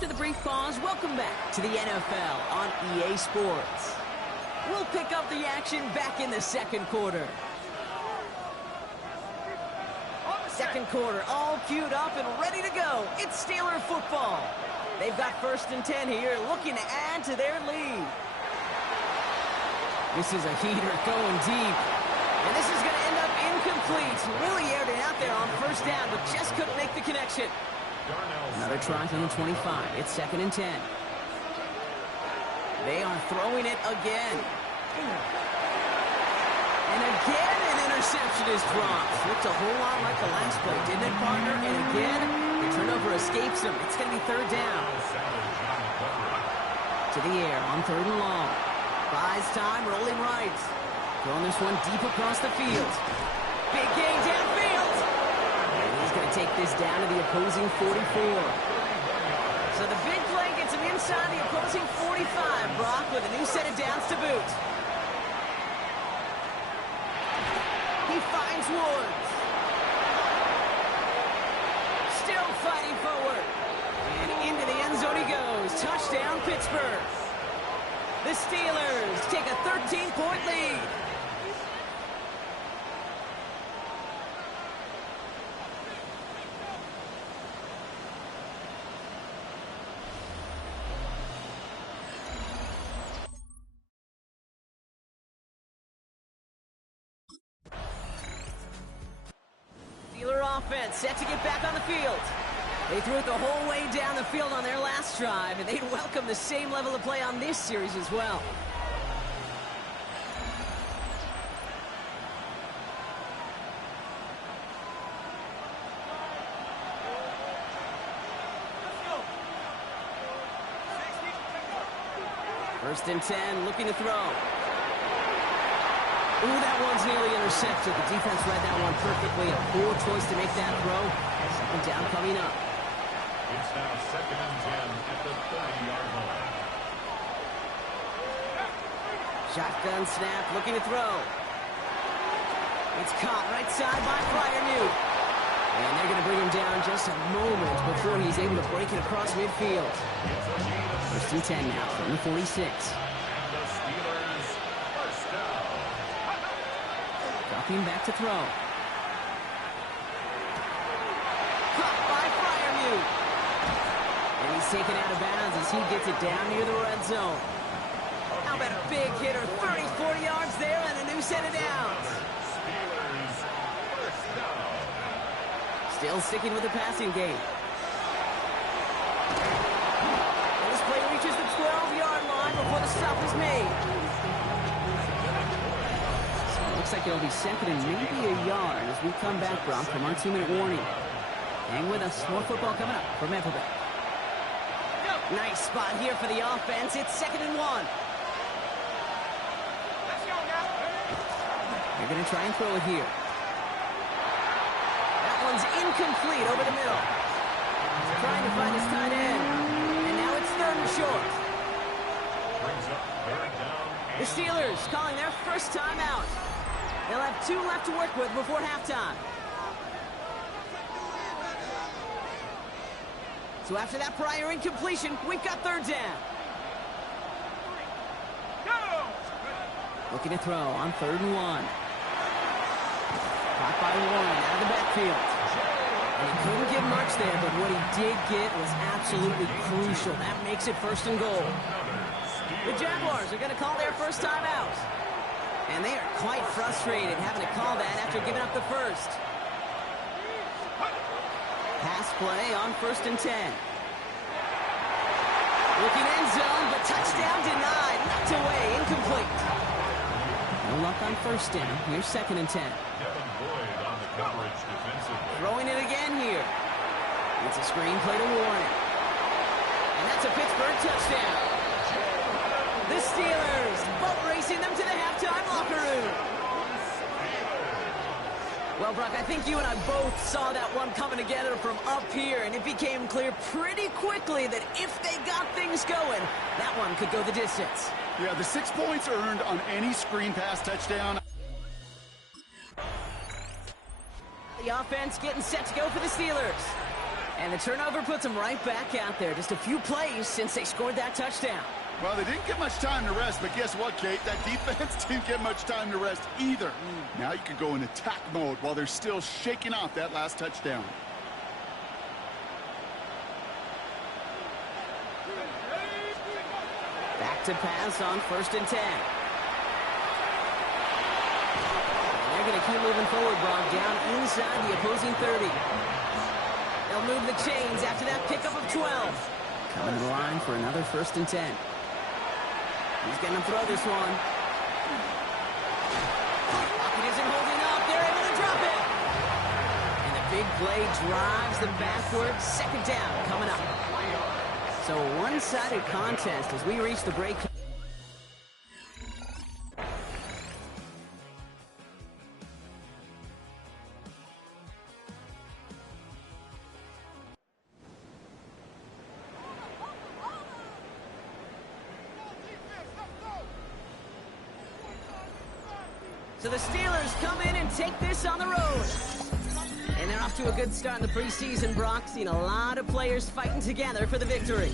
After the brief pause, welcome back to the NFL on EA Sports. We'll pick up the action back in the second quarter. Second quarter, all queued up and ready to go. It's Steeler football. They've got 1st and 10 here, looking to add to their lead. This is a heater going deep. And this is going to end up incomplete. Really aired it out there on 1st down, but just couldn't make the connection. Another try on the 25. It's 2nd and 10. They are throwing it again. And again, an interception is dropped. Looked a whole lot like the last play, didn't it, partner? And again, the turnover escapes him. It's going to be 3rd down. To the air on 3rd and long. Buys time, rolling right. Throwing this one deep across the field. Big gain downfield. And he's going to take this down to the opposing 44. So the big play gets him inside the opposing 45, Brock, with a new set of downs to boot. He finds Woods. Still fighting forward. And into the end zone he goes. Touchdown, Pittsburgh. The Steelers take a 13-point lead. Offense set to get back on the field. They threw it the whole way down the field on their last drive, and they'd welcome the same level of play on this series as well. First and 10, looking to throw. Ooh, that one's nearly intercepted. The defense read that one perfectly. A poor choice to make that throw. 2nd down coming up. It's now 2nd and 10 at the 30-yard line. Shotgun snap, looking to throw. It's caught right side by Freiermuth. And they're going to bring him down just a moment before he's able to break it across midfield. 1st and 10 now from the 46. Back to throw. Caught by Freiermuth. And he's taken out of bounds as he gets it down near the red zone. How about a big hitter? 30, 40 yards there and a new set of downs. Still sticking with the passing game. And this play reaches the 12-yard line before the stop is made. Looks like it'll be 2nd and maybe a yard as we come back, Brock, from our 2-minute warning. Hang with us. More football coming up from Everett. Nice spot here for the offense. It's 2nd and 1. They're going to try and throw it here. That one's incomplete over the middle. Trying to find his tight end. And now it's 3rd and short. The Steelers calling their first timeout. They'll have 2 left to work with before halftime. So after that prior incompletion, we've got 3rd down. Looking to throw on 3rd and 1. Caught by Warren out of the backfield. And he couldn't get much there, but what he did get was absolutely crucial. That makes it 1st and goal. The Jaguars are going to call their first timeout. And they are quite frustrated having to call that after giving up the first. Pass play on 1st and 10. Looking end zone, but touchdown denied. Knocked away, incomplete. No luck on 1st down. Here's 2nd and 10. Throwing it again here. It's a screen play to Warren. And that's a Pittsburgh touchdown. The Steelers boat racing them to the halftime locker room. Well, Brock, I think you and I both saw that one coming together from up here, and it became clear pretty quickly that if they got things going, that one could go the distance. Yeah, the 6 points earned on any screen pass touchdown. The offense getting set to go for the Steelers. And the turnover puts them right back out there. Just a few plays since they scored that touchdown. Well, they didn't get much time to rest, but guess what, Kate? That defense didn't get much time to rest either. Now you can go in attack mode while they're still shaking off that last touchdown. Back to pass on 1st and 10. And they're going to keep moving forward, Brock, down inside the opposing 30. They'll move the chains after that pickup of 12. Coming to the line for another 1st and 10. He's going to throw this one. Pocket isn't holding up. They're able to drop it. And the big play drives them backwards. 2nd down coming up. So a one-sided contest as we reach the break. So the Steelers come in and take this on the road. And they're off to a good start in the preseason, Brock. Seen a lot of players fighting together for the victory.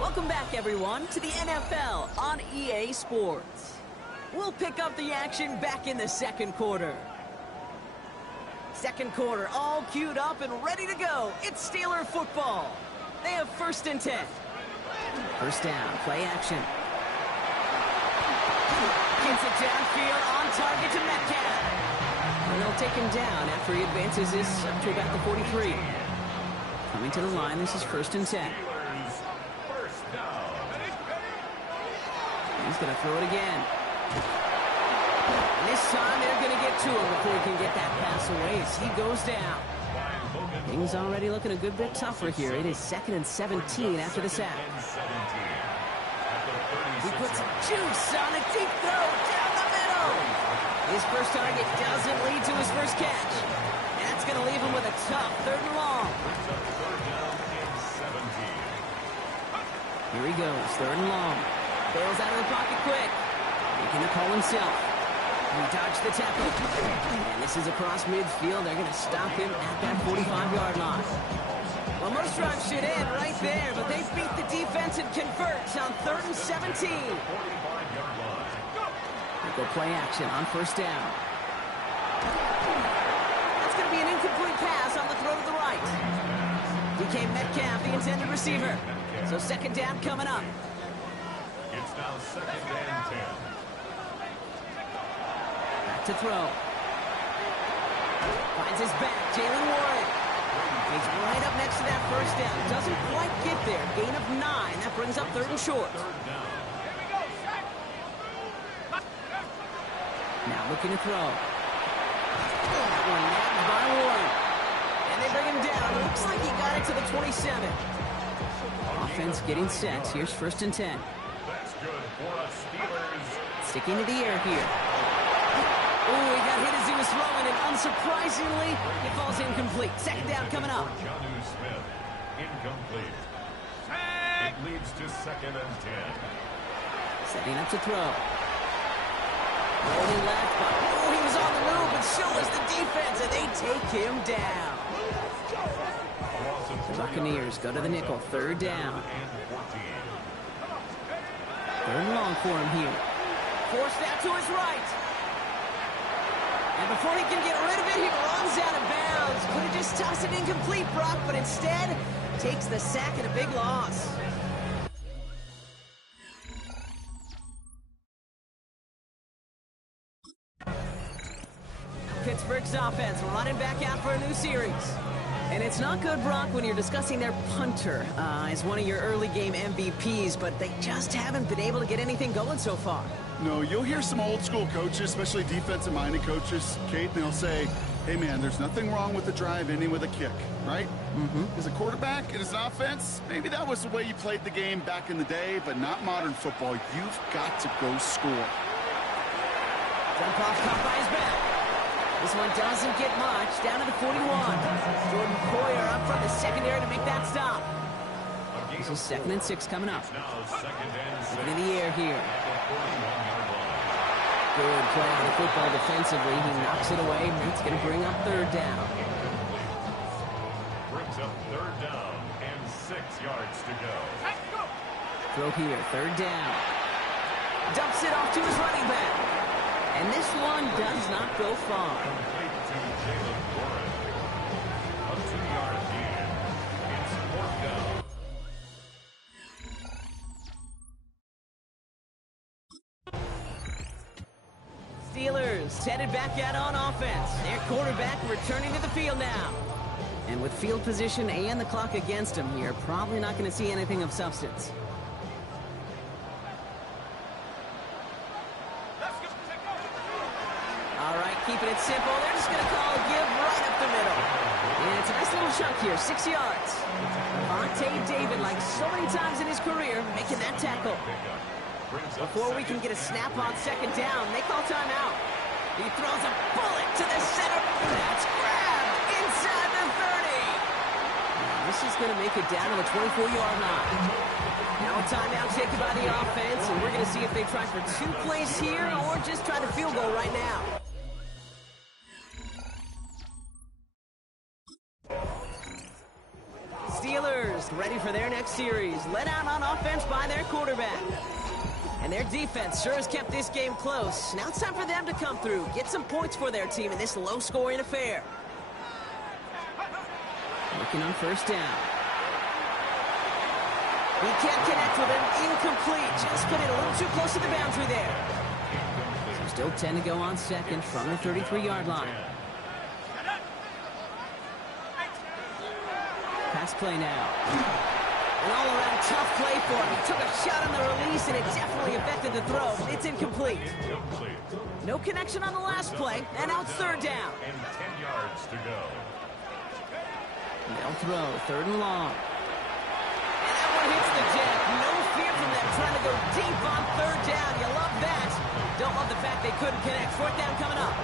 Welcome back, everyone, to the NFL on EA Sports. We'll pick up the action back in the 2nd quarter. 2nd quarter, all queued up and ready to go. It's Steeler football. They have 1st and 10. 1st down, play action. Gets it downfield on target to Metcalf. And they'll take him down after he advances this up to about the 43. Coming to the line, this is 1st and 10. He's going to throw it again. And this time they're going to get to him before he can get that pass away as he goes down. Things already looking a good bit tougher here. It is 2nd and 17 after the sack. He puts juice on a deep throw down the middle. His first target doesn't lead to his first catch. That's going to leave him with a tough 3rd and long. Here he goes, 3rd and long. Bails out of the pocket quick. Making the call himself. He dodged the tackle. And this is across midfield. They're going to stop him at that 45-yard line. Well, most drives should end right there, but they beat the defense and convert on 3rd and 17. They go play action on 1st down. That's going to be an incomplete pass on the throw to the right. DK Metcalf, the intended receiver. So 2nd down coming up. It's now 2nd and 10. Back to throw. Finds his back, Jalen Warren. He's right up next to that 1st down. Doesn't quite get there. Gain of 9. That brings up 3rd and short. Now looking to throw. That one nabbed by Warren. And they bring him down. It looks like he got it to the 27. Offense getting set. Here's 1st and 10. That's good for us Steelers. Sticking to the air here. Oh, he got hit as he was throwing, and unsurprisingly, it falls incomplete. 2nd down coming up. Jonnu Smith, incomplete. It leads to 2nd and 10. Setting up to throw. Rolling left, but oh, he was on the move, but so was the defense, and they take him down. The Buccaneers go to the nickel, 3rd down. 3rd and long for him here. Forced out to his right. And before he can get rid of it, he runs out of bounds. Could have just tossed it incomplete, Brock, but instead takes the sack and a big loss. Pittsburgh's offense running back out for a new series. And it's not good, Brock, when you're discussing their punter as one of your early game MVPs, but they just haven't been able to get anything going so far. No, you'll hear some old school coaches, especially defensive-minded coaches, Kate, and they'll say, hey, man, there's nothing wrong with the drive ending with a kick, right? As a quarterback and as an offense, maybe that was the way you played the game back in the day, but not modern football. You've got to go score. Jump off caught by his back. This one doesn't get much. Down to the 41. Jordan Poyer up from the secondary to make that stop. This is 2nd and 6 coming up. Looking in the air here. Good play on the football defensively. He knocks it away. That's going to bring up 3rd down. Brings up 3rd down and 6 yards to go. Throw here, 3rd down. Dumps it off to his running back. And this one does not go far. Complete to Jalen Warren. A 2-yard gain. It's 4th down. Steelers headed back out on offense. Their quarterback returning to the field now. And with field position and the clock against him, you're probably not going to see anything of substance. All right, keeping it simple. They're just going to call a give right up the middle. And it's a nice little chunk here, 6 yards. Vontae David, like so many times in his career, making that tackle. Before we can get a snap on 2nd down, they call timeout. He throws a bullet to the center. That's grabbed inside the 30. Now, this is going to make it down to the 24-yard line. Now a timeout taken by the offense, and we're going to see if they try for 2 plays here or just try the field goal right now. Steelers ready for their next series. Let out on offense by their quarterback. And their defense sure has kept this game close. Now it's time for them to come through, get some points for their team in this low-scoring affair. Looking on 1st down. He can't connect with him. Incomplete. Just put it a little too close to the boundary there. Still 10 to go on second from the 33-yard line. Pass play now. An all-around tough play for him. He took a shot on the release, and it definitely affected the throw. It's incomplete. No connection on the last play, and now it's third down. And 10 yards to go. They'll throw, third and long. And that one hits the deck. No fear from them trying to go deep on third down. You love that. Don't love the fact they couldn't connect. Fourth down coming up.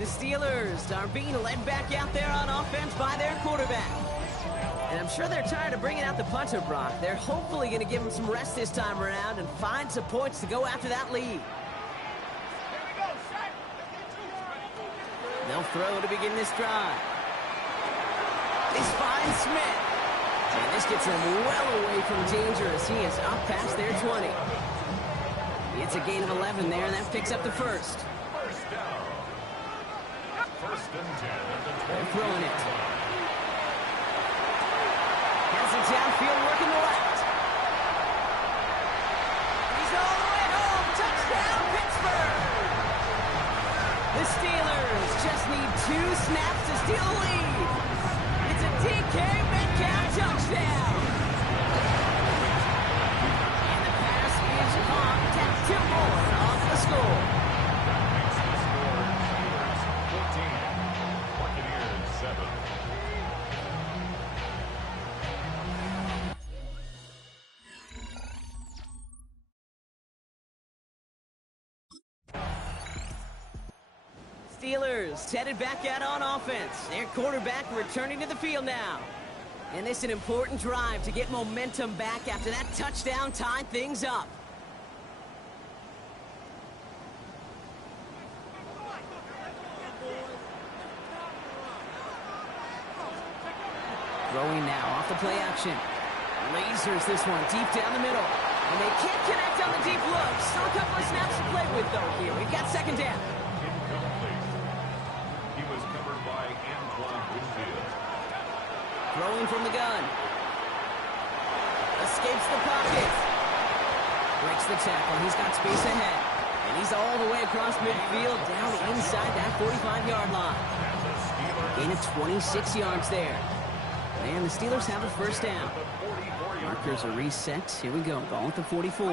The Steelers are being led back out there on offense by their quarterback. And I'm sure they're tired of bringing out the punter, Brock. They're hopefully going to give him some rest this time around and find some points to go after that lead. They'll throw to begin this drive. This finds Smith. And this gets him well away from danger as he is up past their 20. It's a gain of 11 there, and that picks up the first. First down. First and 10 at the 20. They're throwing it. Has it downfield, working the left. He's all the way home. Touchdown, Pittsburgh. The Steelers just need 2 snaps to steal the lead. It's a DK Metcalf touchdown. And the pass is caught. Tap Tim Moore off the score. That makes the score Steelers 14, Buccaneers 7. Steelers headed back out on offense. Their quarterback returning to the field now. And this is an important drive to get momentum back after that touchdown tied things up. Throwing now off the play action. Lasers this one deep down the middle. And they can't connect on the deep look. Still a couple of snaps to play with, though, here. We've got second down. Incomplete. He was covered by Antoine Winfield. Throwing from the gun. Escapes the pocket. Breaks the tackle. He's got space ahead. And he's all the way across midfield down inside that 45-yard line. Gain of 26 yards there. And the Steelers have a first down. Markers are reset. Here we go. Ball at the 44.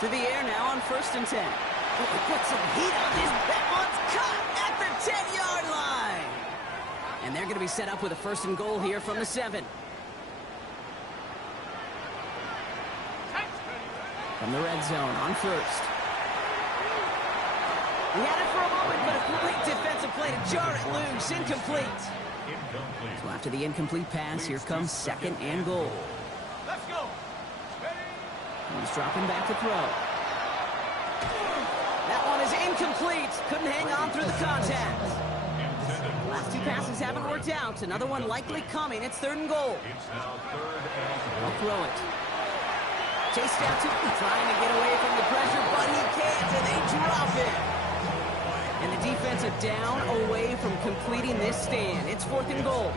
To the air now on first and 10. Oh, put some heat on this. That one's caught at the 10-yard line. And they're going to be set up with a first and goal here from the 7. From the red zone on first. He had it for a moment, but a complete defensive play to jar it loose. Incomplete. So after the incomplete pass, here comes second and goal. Let's go. He's dropping back to throw. That one is incomplete. Couldn't hang on through the contact. Last 2 passes haven't worked out. Another one likely coming. It's third and goal. It's now third and They'll throw it. Chased out to him, trying to get away from the pressure, but he can't, and they drop it. And the defense are down away from completing this stand. It's fourth and goal.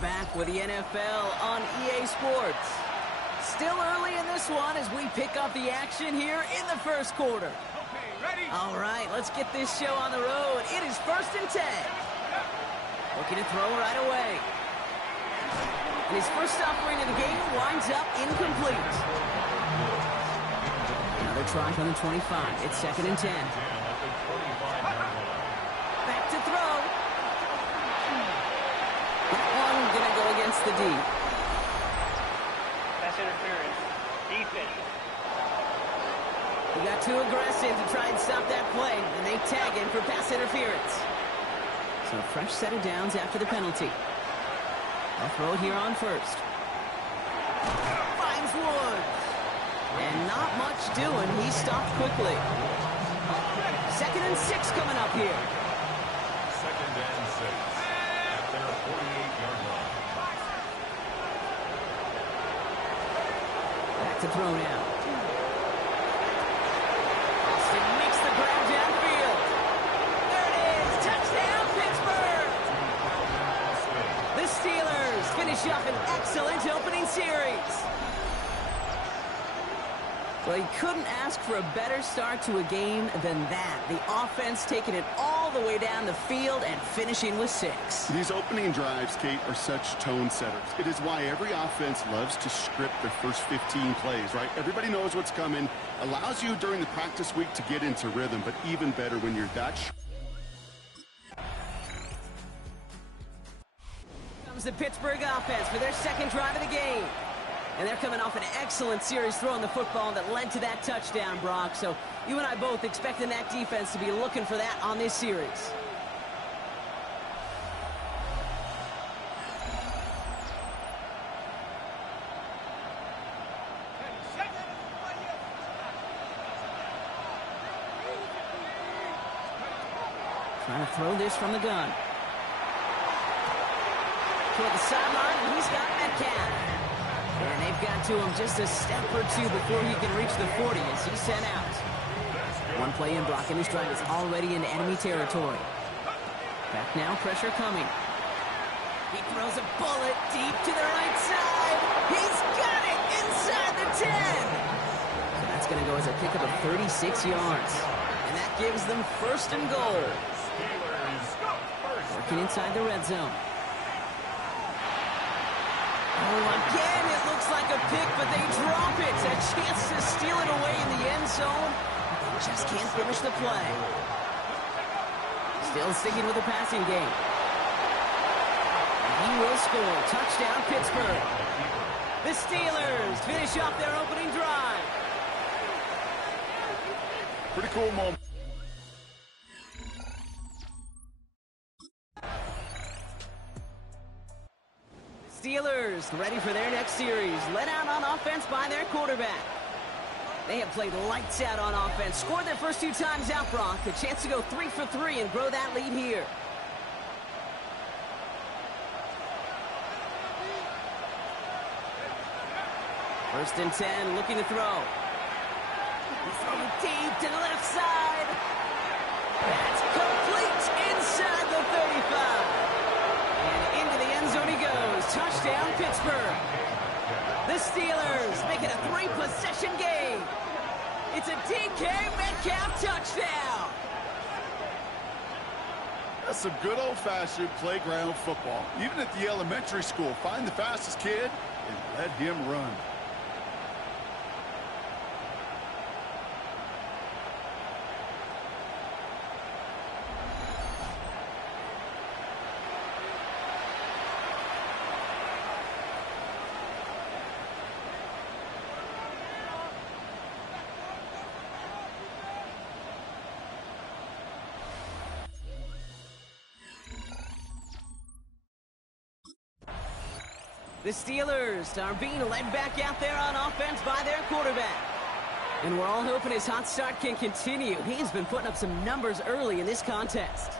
back with the NFL on EA Sports. Still early in this one as we pick up the action here in the first quarter. Okay, ready? All right, let's get this show on the road. It is 1st and 10. Looking to throw right away. And his first offering of the game winds up incomplete. Another try from the 25. It's 2nd and 10. Back to throw. That one gonna go against the D. Pass interference. Defense. He got too aggressive to try and stop that play, and they tag him for pass interference. So a fresh set of downs after the penalty. They'll throw it here on first. Finds Woods. And not much doing. He stopped quickly. 2nd and 6 coming up here. 2nd and 6 at their 48-yard line. Back to throw now. Austin makes the grab downfield. There it is. Touchdown, Pittsburgh. The Steelers finish up an excellent opening series. Well, he couldn't ask for a better start to a game than that. The offense taking it all the way down the field and finishing with 6. These opening drives, Kate, are such tone setters. It is why every offense loves to script their first 15 plays, right? Everybody knows what's coming. Allows you during the practice week to get into rhythm, but even better when you're that Comes the Pittsburgh offense for their second drive of the game. And they're coming off an excellent series throwing the football that led to that touchdown, Brock. So you and I both expecting that defense to be looking for that on this series. Trying to throw this from the gun. Toward the sideline, and he's got Metcalf. And they've got to him just a step or two before he can reach the 40 as he's sent out. One play in, Brock, and his drive is already in enemy territory. Back now, pressure coming. He throws a bullet deep to the right side. He's got it inside the 10. So that's going to go as a pickup of 36 yards. And that gives them 1st and goal. Working inside the red zone. Oh, again, it looks like a pick, but they drop it. A chance to steal it away in the end zone. Just can't finish the play. Still sticking with the passing game. And he will score. Touchdown, Pittsburgh. The Steelers finish off their opening drive. pretty cool moment. Steelers ready for their next series. Let out on offense by their quarterback. They have played lights out on offense. Scored their first 2 times out, Brock. A chance to go 3 for 3 and grow that lead here. First and 10, looking to throw. He's throwing deep to the left side. That's complete inside the 35. And into the end zone he goes. Touchdown, Pittsburgh. The Steelers make it a 3-possession game. It's a DK Metcalf touchdown. That's some good old-fashioned playground football. Even at the elementary school, find the fastest kid and let him run. The Steelers are being led back out there on offense by their quarterback. And we're all hoping his hot start can continue. He's been putting up some numbers early in this contest.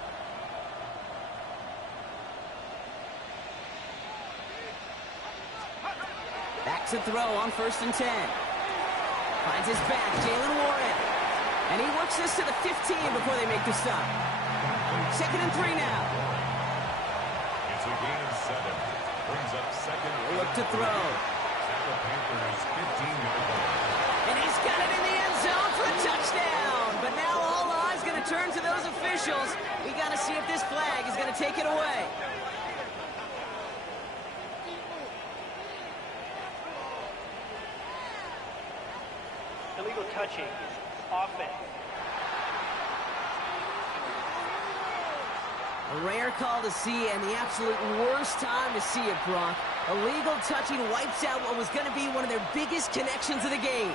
Back to throw on first and 10. Finds his back, Jalen Warren. And he works this to the 15 before they make the stop. 2nd and 3 now. It's a gain of 7. brings up second. They look to throw. At the Panthers' 15-yard line. And he's got it in the end zone for a touchdown. But now all eyes going to turn to those officials. We got to see if this flag is going to take it away. Illegal touching. Offense. A rare call to see, and the absolute worst time to see it, Brock. Illegal touching wipes out what was going to be one of their biggest connections of the game.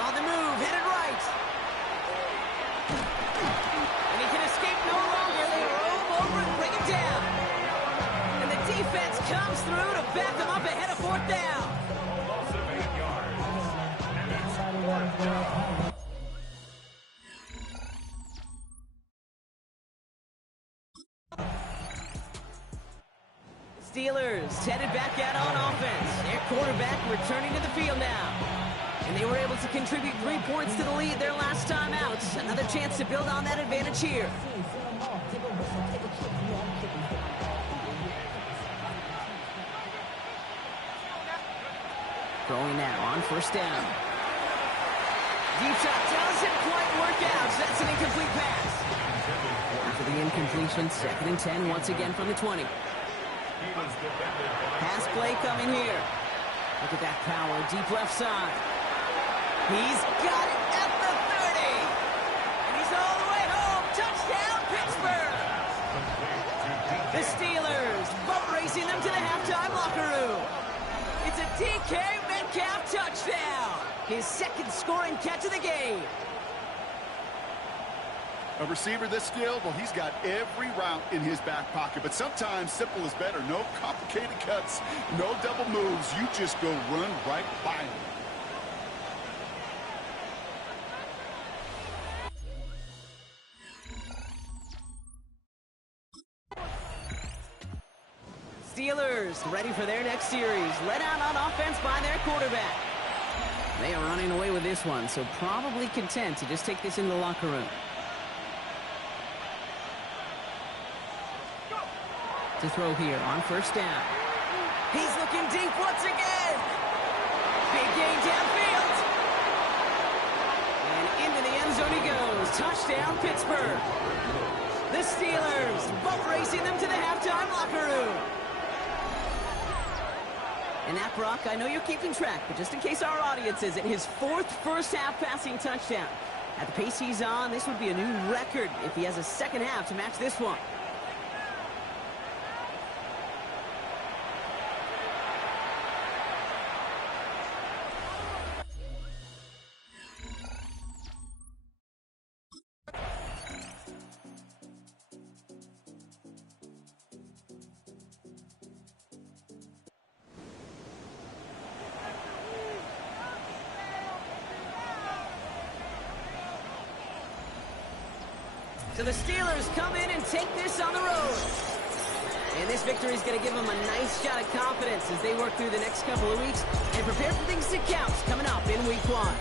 On the move, headed right. And he can escape no longer. They roam over and bring him down. And the defense comes through to back them up ahead of fourth down. Loss of 8 yards. And it's fourth down. Steelers headed back out on offense. Their quarterback returning to the field now. And they were able to contribute 3 points to the lead their last time out. Another chance to build on that advantage here. Throwing now on first down. Deep shot doesn't quite work out. So that's an incomplete pass. After the incompletion, 2nd and 10 once again from the 20. Pass play coming here. Look at that power, deep left side. He's got it at the 30. And he's all the way home. Touchdown, Pittsburgh. The Steelers boat racing them to the halftime locker room. It's a DK Metcalf touchdown. His 2nd scoring catch of the game. A receiver this skilled, well, he's got every route in his back pocket. But sometimes simple is better. No complicated cuts, no double moves. You just go run right by him. Steelers ready for their next series. Let out on offense by their quarterback. They are running away with this one, so probably content to just take this in the locker room. To throw here on first down. He's looking deep once again. Big gain downfield. And into the end zone he goes. Touchdown, Pittsburgh. The Steelers boat racing them to the halftime locker room. And that, Brock, I know you're keeping track, but just in case our audience isn't, his 4th first-half passing touchdown. At the pace he's on, this would be a new record if he has a second half to match this one. So the Steelers come in and take this on the road. And this victory is going to give them a nice shot of confidence as they work through the next couple of weeks and prepare for things to count coming up in week 1.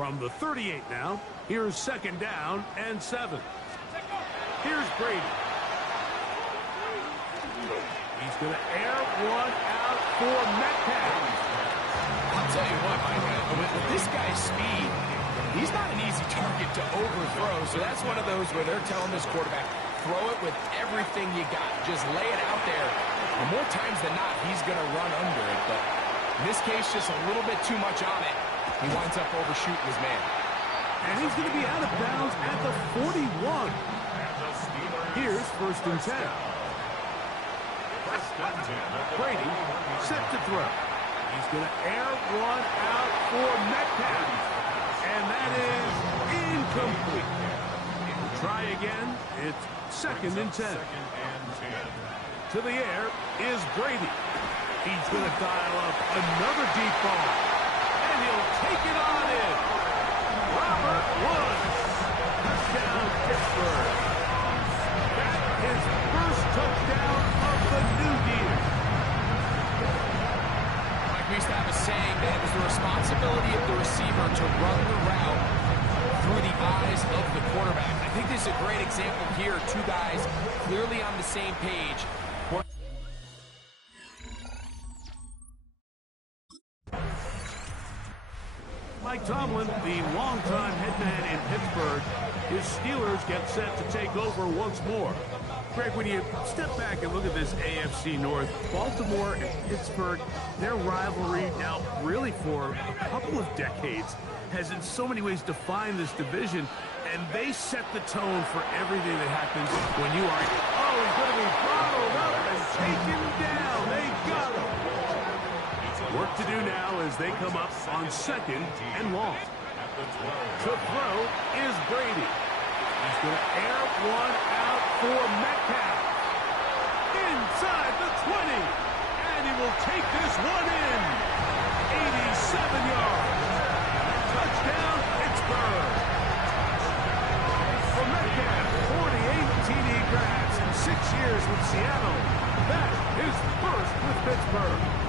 From the 38 now, here's 2nd down and 7. Here's Brady. He's going to air one out for Metcalf. I'll tell you what, Mike, with this guy's speed, he's not an easy target to overthrow. So that's one of those where they're telling this quarterback, throw it with everything you got. Just lay it out there. And more times than not, he's going to run under it. But in this case, just a little bit too much on it. He winds up overshooting his man. And he's going to be out of bounds at the 41. Here's 1st and 10. Brady set to throw. He's going to air one out for Metcalf. And that is incomplete. Try again. It's 2nd and 10. To the air is Brady. He's going to dial up another deep ball. And he'll take it on in. Robert Woods. Touchdown, Pittsburgh. That is first touchdown of the new year. Like we used to have a saying that it was the responsibility of the receiver to run the route through the eyes of the quarterback. I think this is a great example here. Two guys clearly on the same page. Mike Tomlin, the longtime head man in Pittsburgh, his Steelers get set to take over once more. Greg, when you step back and look at this AFC North, Baltimore and Pittsburgh, their rivalry now really for a couple of decades has in so many ways defined this division, and they set the tone for everything that happens when you are, oh, he's going to be bottled up and taken down. They got him. Work to do now as they come up on 2nd and long. To throw is Brady. He's going to air one out for Metcalf. Inside the 20. And he will take this one in. 87 yards. Touchdown, Pittsburgh. For Metcalf, 48 TD grabs in 6 years with Seattle. That is first with Pittsburgh.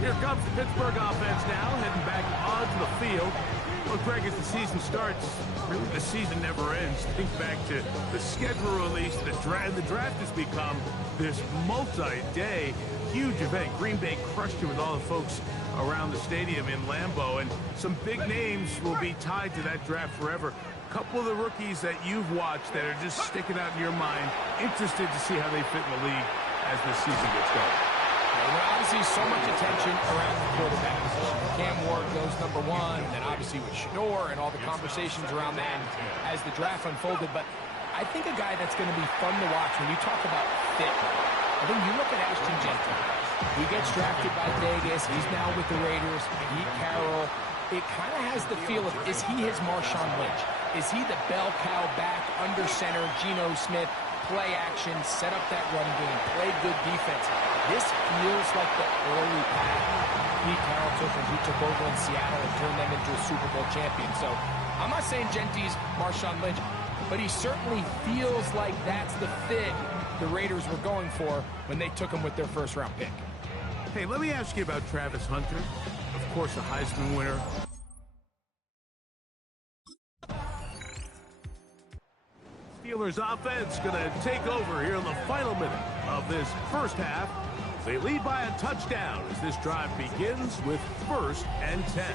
Here comes the Pittsburgh offense now, heading back onto the field. Well, Greg, as the season starts, really the season never ends. Think back to the schedule release, the draft has become this multi-day huge event. Green Bay crushed it with all the folks around the stadium in Lambeau, and some big names will be tied to that draft forever. A couple of the rookies that you've watched that are just sticking out in your mind, interested to see how they fit in the league as the season gets going. Well, obviously, so much attention around the quarterback position. Cam Ward goes number 1, and then obviously with Shador and all the conversations around that as the draft unfolded. But I think a guy that's going to be fun to watch when you talk about fit, I think you look at Ashton Jenkins. He gets drafted by Vegas. He's now with the Raiders. Pete Carroll. It kind of has the feel of, is he his Marshawn Lynch? Is he the bell cow back under center, Geno Smith? Play action, set up that run game, play good defense. This feels like the early path Pete Carroll took when he took over in Seattle and turned them into a Super Bowl champion. So I'm not saying Genty's Marshawn Lynch, but he certainly feels like that's the fit the Raiders were going for when they took him with their first-round pick. Hey, let me ask you about Travis Hunter. Of course, a Heisman winner. Steelers offense going to take over here in the final minute of this first half. They lead by a touchdown as this drive begins with 1st and 10.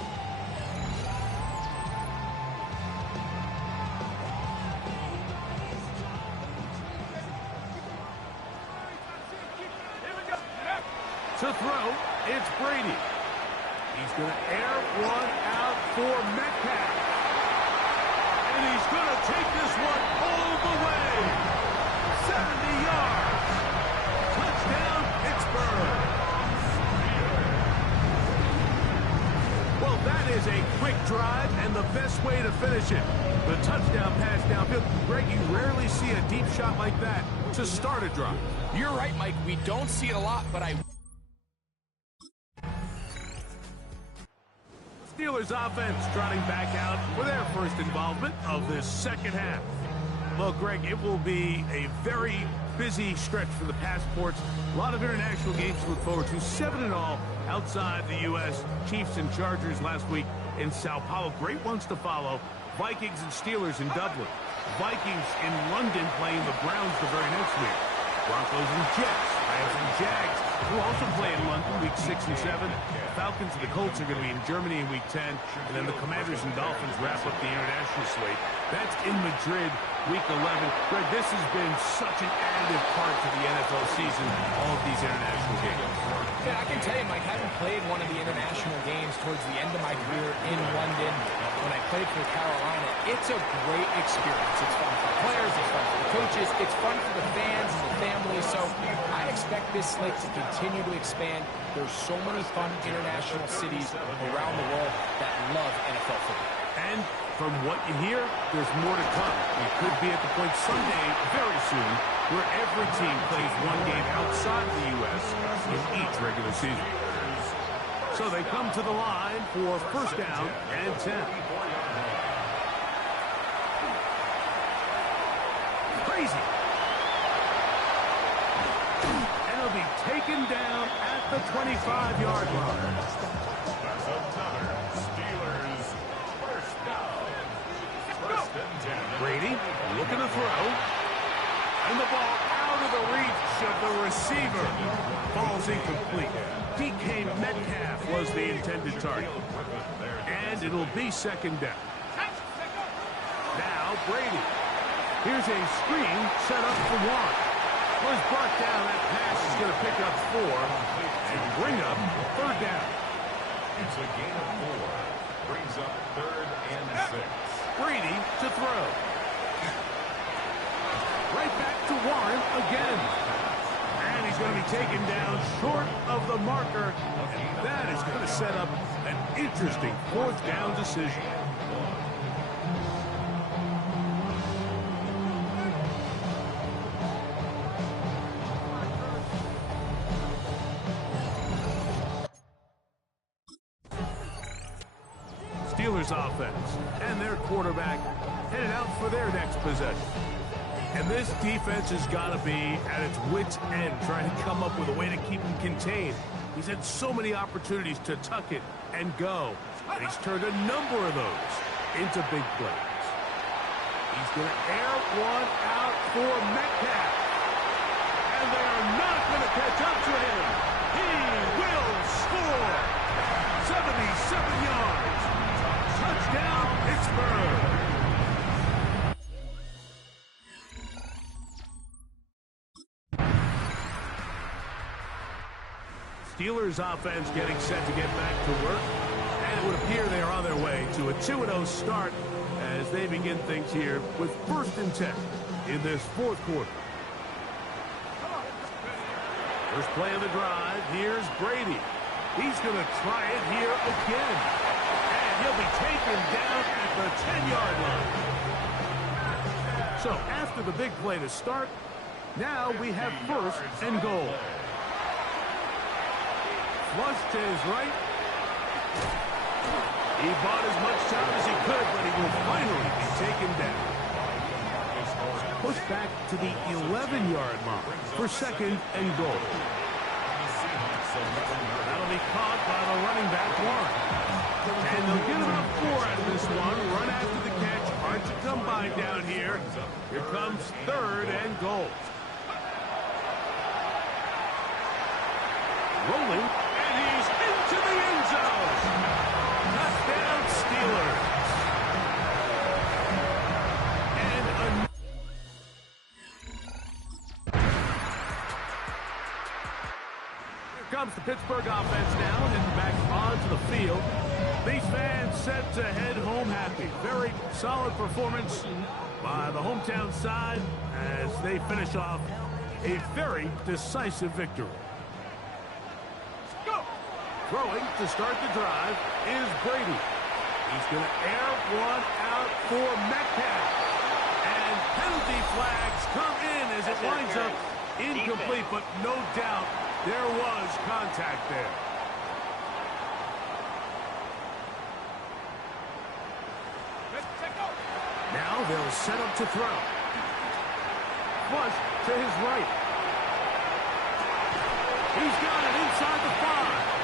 To throw, it's Brady. He's going to air one out for Metcalf. And he's going to take this one all the way. 70 yards. Touchdown, Pittsburgh. Well, that is a quick drive and the best way to finish it. The touchdown pass downfield. Greg, you rarely see a deep shot like that to start a drive. You're right, Mike. We don't see it a lot, but Steelers offense trotting back out for their first involvement of this second half. Well, Greg, it will be a very busy stretch for the passports. A lot of international games to look forward to. 7-0 outside the U.S. Chiefs and Chargers last week in Sao Paulo. Great ones to follow. Vikings and Steelers in Dublin. Vikings in London playing the Browns the very next week. Broncos and Jets. Rams and Jags will also play in London week 6 and 7. Falcons and the Colts are going to be in Germany in week 10. And then the Commanders and Dolphins wrap up the international slate. That's in Madrid week 11. Greg, this has been such an additive part to the NFL season, all of these international games. Yeah, I can tell you, Mike, having played one of the international games towards the end of my career in London, when I played for Carolina, it's a great experience. It's fun for the players, it's fun for the coaches, it's fun for the fans and the family. So I expect this slate to continue to expand. There's so many fun international cities around the world that love NFL football. And from what you hear, there's more to come. We could be at the point someday, very soon, where every team plays one game outside the U.S. in each regular season. So they come to the line for first down and 10. Crazy. And it'll be taken down at the 25-yard line. That's another Steelers first down. First and 10. Brady looking to throw. And the ball out of the reach of the receiver. Ball's incomplete. DK Metcalf was the intended target. And it'll be second down. Now Brady. Here's a screen set up for Warren. Was brought down. That pass is going to pick up 4 and bring up third down. It's a gain of 4. Brings up third and 6. Brady to throw. Right back to Warren again. And he's going to be taken down short of the marker. And that is going to set up an interesting fourth down decision. Steelers offense and their quarterback headed out for their next possession. And this defense has got to be at its wits' end trying to come up with a way to keep him contained. He's had so many opportunities to tuck it and go, and he's turned a number of those into big plays. He's going to air one out for Metcalf. And they are not going to catch up to him. He will score. 77 yards. Touchdown, Pittsburgh. Steelers offense getting set to get back to work. And it would appear they are on their way to a 2-0 start as they begin things here with first and 10 in this fourth quarter. First play of the drive. Here's Brady. He's going to try it here again. And he'll be taken down at the 10-yard line. So after the big play to start, now we have first and goal. Flush to his right. He bought as much time as he could, but he will finally be taken down. Pushed back to the 11-yard line for second and goal. That'll be caught by the running back, Warren. And they'll get about 4 out of this one. Run after the catch. Hard to come by down here. Here comes third and goal. Rolling. He's into the end zone. Touchdown, Steelers. And here comes the Pittsburgh offense now, and back onto the field. These fans set to head home happy. Very solid performance by the hometown side as they finish off a very decisive victory. Throwing to start the drive is Brady. He's going to air one out for Metcalf. And penalty flags come in as it winds up incomplete, but no doubt there was contact there. Now they'll set up to throw. flush to his right. He's got it inside the 5.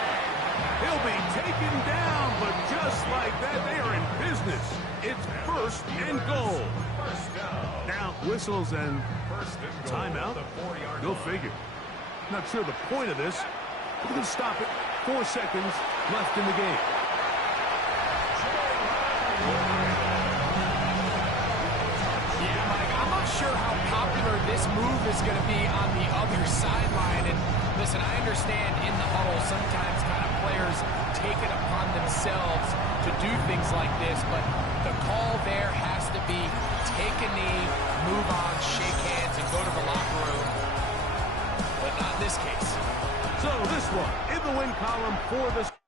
He'll be taken down, but just like that, they are in business. It's 1st and goal. Now, whistles and timeout. Go figure. Not sure the point of this. We're going to stop it. 4 seconds left in the game. Yeah, Mike, I'm not sure how popular this move is going to be on the other sideline. And listen, I understand in the huddle sometimes kind of players take it upon themselves to do things like this, but the call there has to be take a knee, move on, shake hands, and go to the locker room. But not in this case. So this one in the win column for the